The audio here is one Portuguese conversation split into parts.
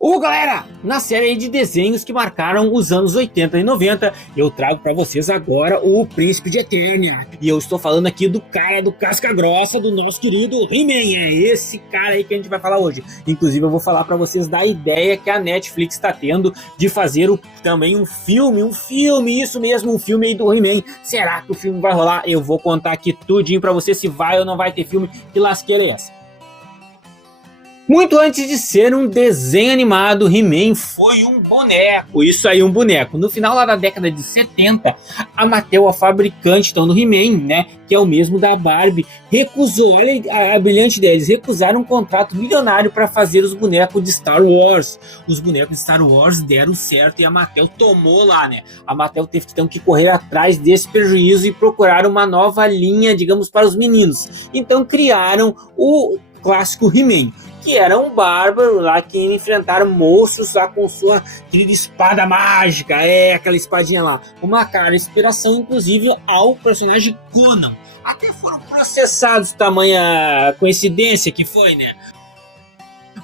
Galera, na série aí de desenhos que marcaram os anos 80 e 90, eu trago pra vocês agora o Príncipe de Eternia. E eu estou falando aqui do cara do casca grossa, do nosso querido He-Man. É esse cara aí que a gente vai falar hoje. Inclusive eu vou falar pra vocês da ideia que a Netflix está tendo de fazer também um filme, isso mesmo, um filme aí do He-Man. Será que o filme vai rolar? Eu vou contar aqui tudinho pra vocês se vai ou não vai ter filme. Que lasqueira é essa? Muito antes de ser um desenho animado, He-Man foi um boneco. Isso aí, um boneco. No final lá da década de 70, a Mattel, a fabricante então, do He-Man, né, que é o mesmo da Barbie, recusou, olha a brilhante ideia, eles recusaram um contrato milionário para fazer os bonecos de Star Wars. Os bonecos de Star Wars deram certo e a Mattel tomou lá, né? A Mattel teve então que correr atrás desse prejuízo e procurar uma nova linha, digamos, para os meninos. Então criaram o clássico He-Man, que era um bárbaro lá que enfrentaram monstros lá com sua querida espada mágica, aquela espadinha lá, uma cara inspiração inclusive ao personagem Conan. Até foram processados, tamanha coincidência que foi, né?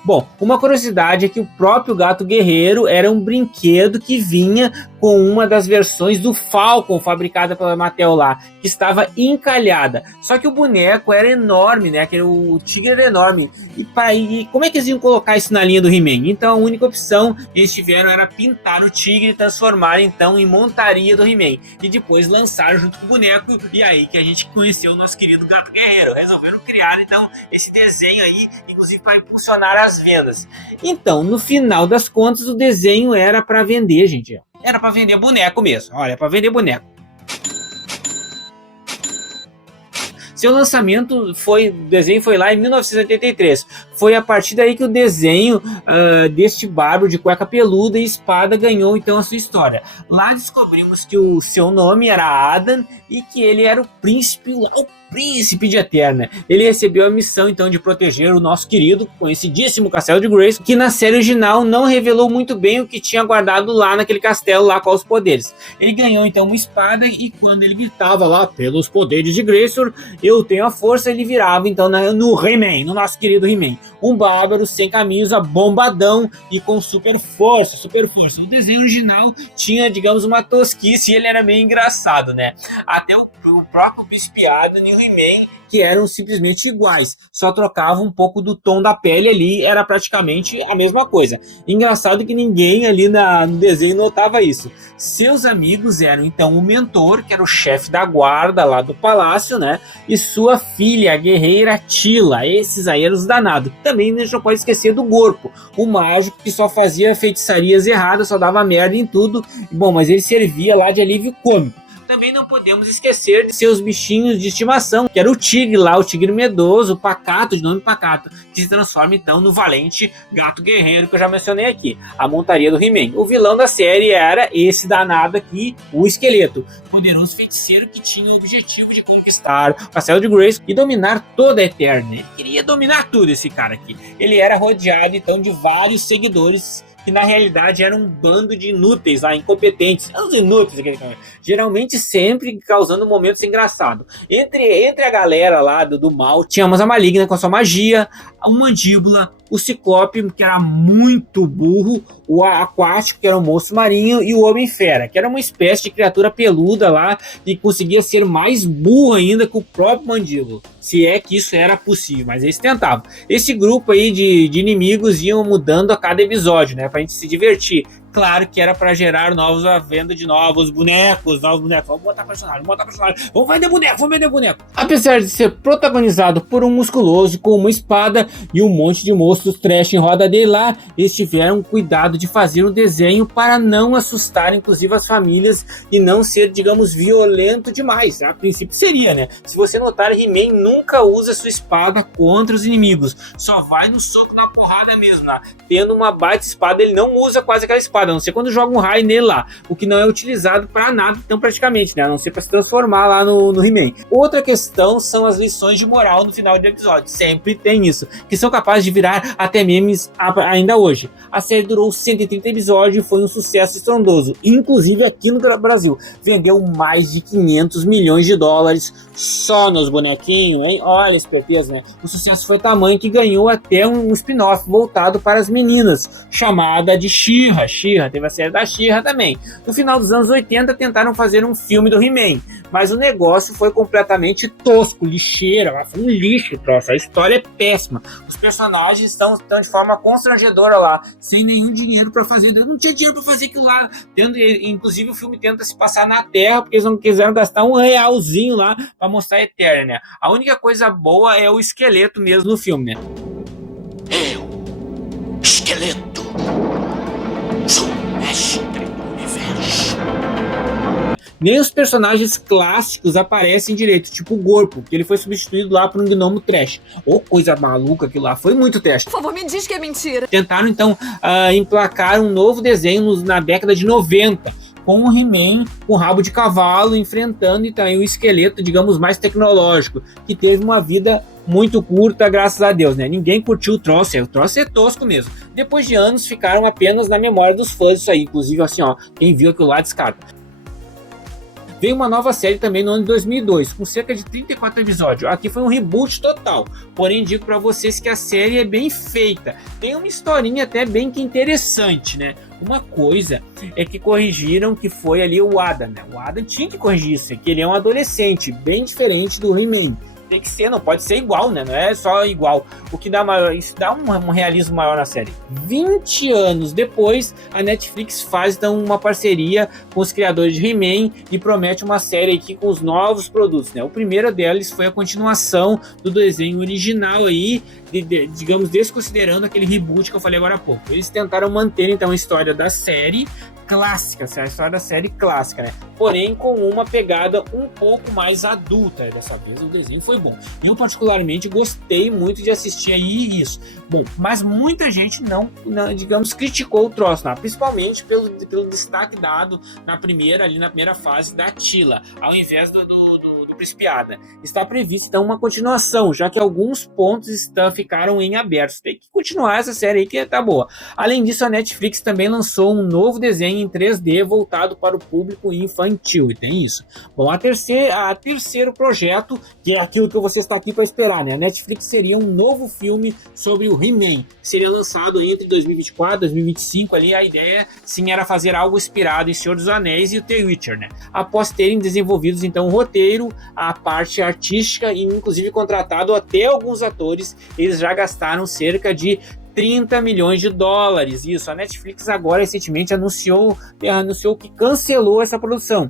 Bom, uma curiosidade é que o próprio Gato Guerreiro era um brinquedo que vinha com uma das versões do Falcon fabricada pela Mattel lá, que estava encalhada. Só que o boneco era enorme, né? O tigre era enorme. E como é que eles iam colocar isso na linha do He-Man? Então a única opção que eles tiveram era pintar o tigre e transformar então em montaria do He-Man. E depois lançar junto com o boneco. E aí que a gente conheceu o nosso querido Gato Guerreiro. Resolveram criar então esse desenho aí, inclusive para impulsionar as vendas. Então, no final das contas, o desenho era para vender, gente. Era para vender boneco mesmo. Olha, para vender boneco. Seu lançamento o desenho foi lá em 1983. Foi a partir daí que o desenho deste bárbaro de cueca peluda e espada ganhou então a sua história. Lá descobrimos que o seu nome era Adam e que ele era o príncipe de Eternia. Ele recebeu a missão então de proteger o nosso querido, conhecidíssimo Castelo de Grayskull, que na série original não revelou muito bem o que tinha guardado lá naquele castelo lá com os poderes. Ele ganhou então uma espada e quando ele gritava lá pelos poderes de Grayskull, eu tenho a força, ele virava então no He-Man, no nosso querido He-Man. Um bárbaro sem camisa, bombadão e com super força. O desenho original tinha, digamos, uma tosquice e ele era meio engraçado, né? Até o próprio Príncipe Adam e o He-Man, que eram simplesmente iguais, só trocava um pouco do tom da pele ali, era praticamente a mesma coisa. Engraçado que ninguém ali no desenho notava isso. Seus amigos eram então o mentor, que era o chefe da guarda lá do palácio, né? E sua filha, a guerreira Tila. Esses aí eram os danados. Também a gente não pode esquecer do Gorpo, o mágico que só fazia feitiçarias erradas, só dava merda em tudo. Bom, mas ele servia lá de alívio cômico. Também não podemos esquecer de seus bichinhos de estimação, que era o tigre lá, o tigre medoso, o Pacato, de nome Pacato, que se transforma então no valente Gato Guerreiro que eu já mencionei aqui, a montaria do He-Man. O vilão da série era esse danado aqui, o Esqueleto, poderoso feiticeiro que tinha o objetivo de conquistar o Castelo de Grayskull e dominar toda a Eternia. Ele queria dominar tudo, esse cara aqui. Ele era rodeado então de vários seguidores que na realidade era um bando de inúteis lá, incompetentes, os inúteis, geralmente sempre causando momentos engraçados. Entre a galera lá do mal, tínhamos a Maligna com a sua magia, o Mandíbula, o Ciclope, que era muito burro, o Aquático, que era um monstro marinho, e o Homem-Fera, que era uma espécie de criatura peluda lá, e conseguia ser mais burro ainda que o próprio Mandíbula, se é que isso era possível, mas eles tentavam. Esse grupo aí de inimigos iam mudando a cada episódio, né, pra gente se divertir. Claro que era para gerar a venda de novos bonecos. Vamos botar personagem, vamos vender boneco. Apesar de ser protagonizado por um musculoso com uma espada e um monte de monstros trash em roda dele lá, eles tiveram cuidado de fazer um desenho para não assustar, inclusive, as famílias e não ser, digamos, violento demais. A princípio seria, né? Se você notar, He-Man nunca usa sua espada contra os inimigos. Só vai no soco, na porrada mesmo, né? Tendo uma baita espada, ele não usa quase aquela espada. espada, a não ser quando joga um raio nele lá, o que não é utilizado para nada, então praticamente, né, a não ser para se transformar lá no He-Man. Outra questão são as lições de moral no final do episódio, sempre tem isso, que são capazes de virar até memes ainda hoje. A série durou 130 episódios e foi um sucesso estrondoso, inclusive aqui no Brasil, vendeu mais de 500 milhões de dólares só nos bonequinhos, hein? Olha a esperteza, né? O sucesso foi tamanho que ganhou até um spin-off voltado para as meninas, chamada de She-Ra. She-Ra, teve a série da She-Ra também. No final dos anos 80 tentaram fazer um filme do He-Man, mas o negócio foi completamente tosco, lixeira, foi um lixo, troço. A história é péssima. Os personagens estão de forma constrangedora lá, sem nenhum dinheiro para fazer. Eu não tinha dinheiro para fazer aquilo lá. Inclusive o filme tenta se passar na Terra, porque eles não quiseram gastar um realzinho lá para mostrar a Eterna, né? A única coisa boa é o esqueleto mesmo no filme, né? Eu, esqueleto, sou o mestre do universo. Nem os personagens clássicos aparecem direito, tipo o Gorpo, que ele foi substituído lá por um gnomo trash. Ou coisa maluca aquilo lá, foi muito trash. Por favor, me diz que é mentira. Tentaram então emplacar um novo desenho na década de 90, com o He-Man com rabo de cavalo enfrentando então o esqueleto, digamos, mais tecnológico, que teve uma vida muito curta, graças a Deus, né? Ninguém curtiu o troço é tosco mesmo. Depois de anos ficaram apenas na memória dos fãs isso aí, inclusive assim, ó, quem viu aquilo lá descarta. Veio uma nova série também no ano de 2002, com cerca de 34 episódios. Aqui foi um reboot total, porém digo para vocês que a série é bem feita. Tem uma historinha até bem que interessante, né? Uma coisa é que corrigiram que foi ali o Adam, né? O Adam tinha que corrigir isso, que ele é um adolescente, bem diferente do He-Man. Tem que ser, não pode ser igual, né? Não é só igual. O que dá maior, isso dá um realismo maior na série. 20 anos depois, a Netflix faz então uma parceria com os criadores de He-Man e promete uma série aqui com os novos produtos, né? O primeiro deles foi a continuação do desenho original aí, digamos, desconsiderando aquele reboot que eu falei agora há pouco. Eles tentaram manter então a história da série clássica, a história da série clássica, né? Porém com uma pegada um pouco mais adulta. Dessa vez o desenho foi bom. Eu particularmente gostei muito de assistir aí isso. Bom, mas muita gente não digamos, criticou o troço, né? Principalmente pelo destaque dado na primeira fase da Teela, ao invés do Príncipe Adam. Está prevista então uma continuação, já que alguns pontos ficaram em aberto. Tem que continuar essa série aí que tá boa. Além disso, a Netflix também lançou um novo desenho em 3D voltado para o público infantil, e tem isso. Bom, a terceiro projeto, que é aquilo que você está aqui para esperar, né? A Netflix seria um novo filme sobre o He-Man, seria lançado entre 2024 e 2025 ali. A ideia sim era fazer algo inspirado em Senhor dos Anéis e o The Witcher, né? Após terem desenvolvido então o roteiro, a parte artística e inclusive contratado até alguns atores, eles já gastaram cerca de 30 milhões de dólares. Isso, a Netflix agora recentemente anunciou que cancelou essa produção.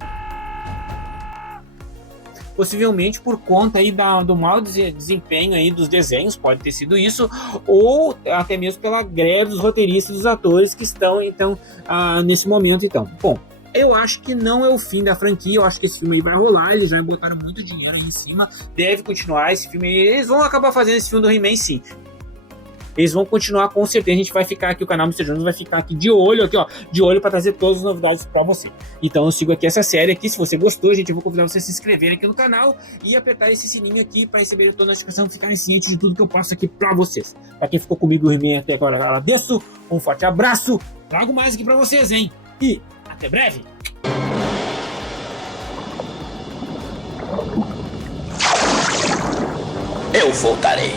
Possivelmente por conta aí do mau desempenho aí dos desenhos, pode ter sido isso, ou até mesmo pela greve dos roteiristas e dos atores que estão então nesse momento então. Bom, eu acho que não é o fim da franquia, eu acho que esse filme aí vai rolar, eles já botaram muito dinheiro aí em cima, deve continuar esse filme aí, eles vão acabar fazendo esse filme do He-Man sim. Eles vão continuar com certeza, a gente vai ficar aqui, o canal Mr. Jones vai ficar aqui de olho para trazer todas as novidades para você. Então eu sigo aqui essa série aqui, se você gostou, gente, eu vou convidar você a se inscrever aqui no canal e apertar esse sininho aqui para receber toda a notificação, ficarem cientes de tudo que eu passo aquí para vocês. Para quem ficou comigo até agora, agradeço, um forte abraço, trago mais aqui para vocês, hein? E até breve! Eu voltarei.